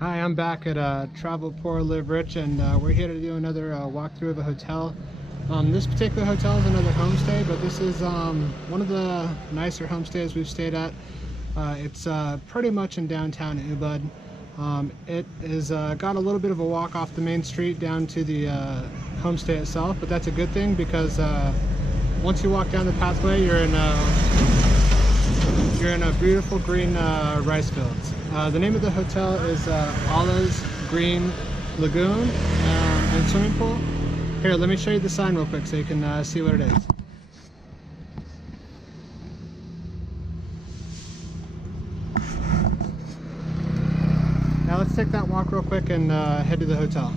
Hi, I'm back at Travel Poor Live Rich, and we're here to do another walkthrough of a hotel. This particular hotel is another homestay, but this is one of the nicer homestays we've stayed at. It's pretty much in downtown Ubud. It is got a little bit of a walk off the main street down to the homestay itself, but that's a good thing because once you walk down the pathway, you're in a beautiful green rice fields. The name of the hotel is Allah's Green Lagoon and swimming pool. Here, let me show you the sign real quick so you can see what it is. Now let's take that walk real quick and head to the hotel.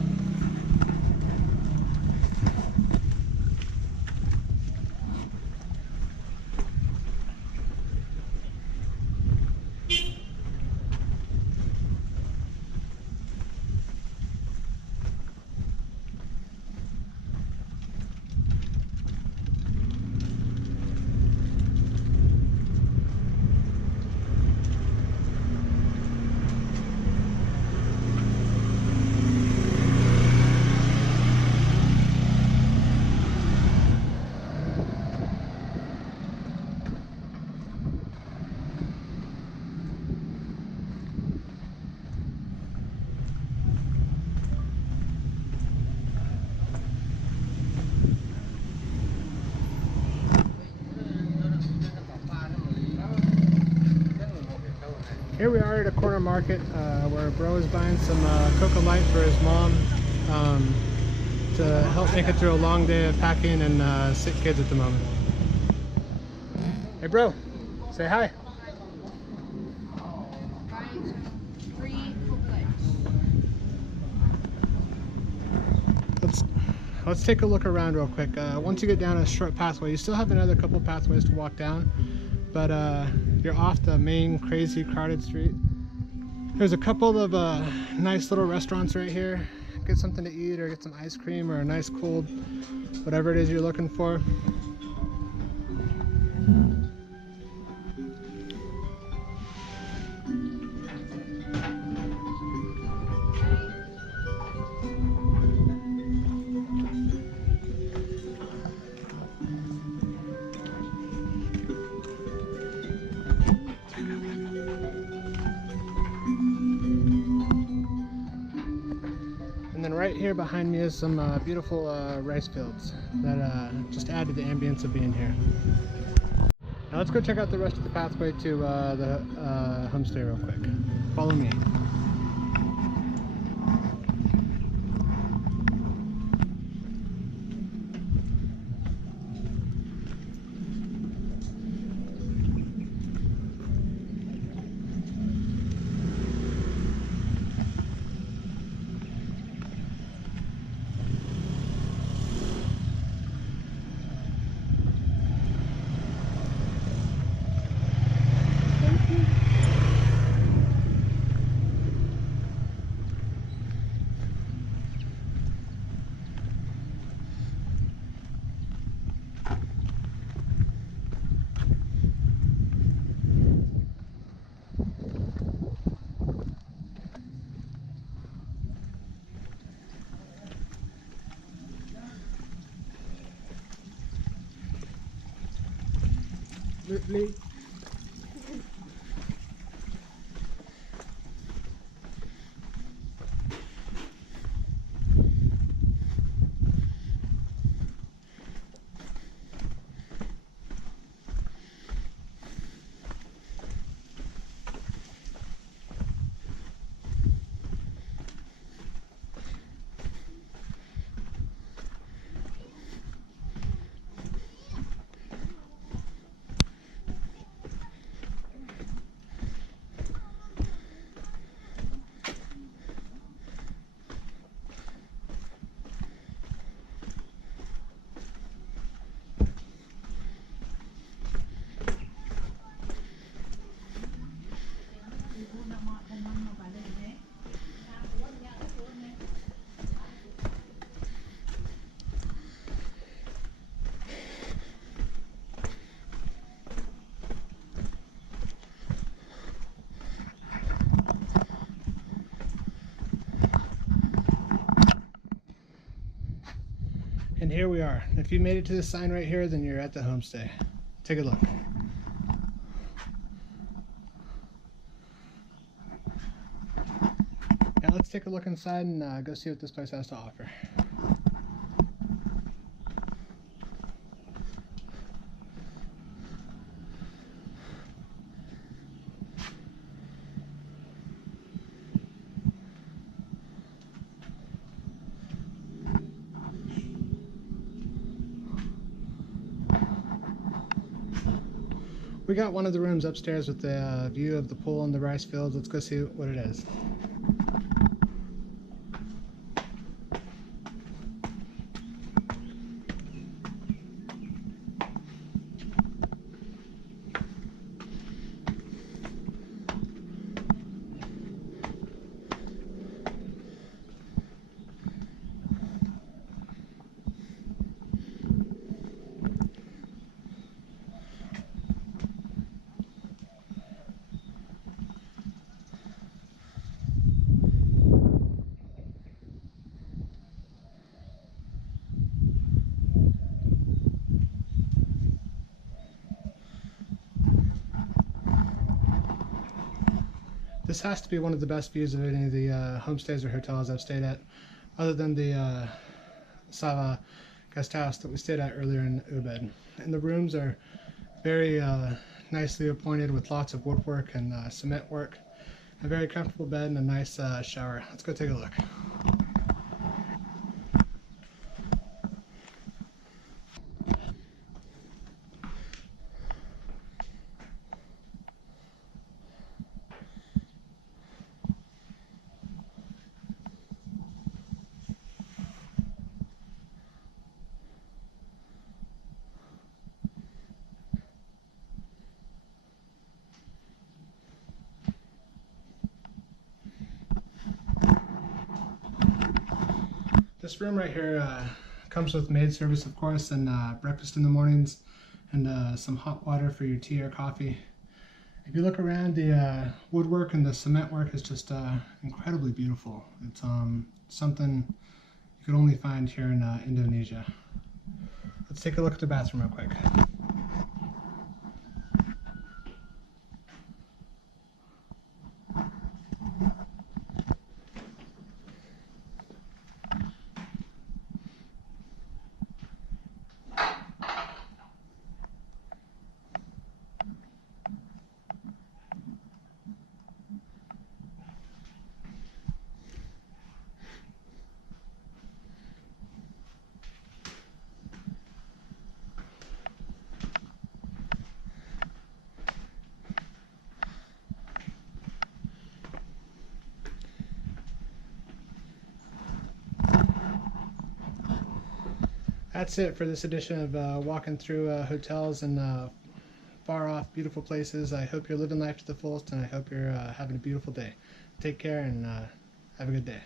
Here we are at a corner market where bro is buying some Coca Light for his mom to help make it through a long day of packing and sick kids at the moment. Hey bro, say hi. Let's take a look around real quick. Once you get down a short pathway, you still have another couple pathways to walk down, but you're off the main crazy crowded street. There's a couple of nice little restaurants right here. Get something to eat or get some ice cream or a nice cold whatever it is you're looking for. And then right here behind me is some beautiful rice fields that just add to the ambience of being here. Now let's go check out the rest of the pathway to the homestay real quick. Follow me. Please. here we are. If you made it to this sign right here, then you're at the homestay. Take a look. Now let's take a look inside and go see what this place has to offer. We got one of the rooms upstairs with the view of the pool and the rice fields. Let's go see what it is. This has to be one of the best views of any of the homestays or hotels I've stayed at, other than the Sava guest house that we stayed at earlier in Ubud. And the rooms are very nicely appointed with lots of woodwork and cement work, a very comfortable bed and a nice shower. Let's go take a look. This room right here comes with maid service, of course, and breakfast in the mornings, and some hot water for your tea or coffee. If you look around, the woodwork and the cement work is just incredibly beautiful. It's something you could only find here in Indonesia. Let's take a look at the bathroom real quick. That's it for this edition of walking through hotels and far off beautiful places. I hope you're living life to the fullest, and I hope you're having a beautiful day. Take care and have a good day.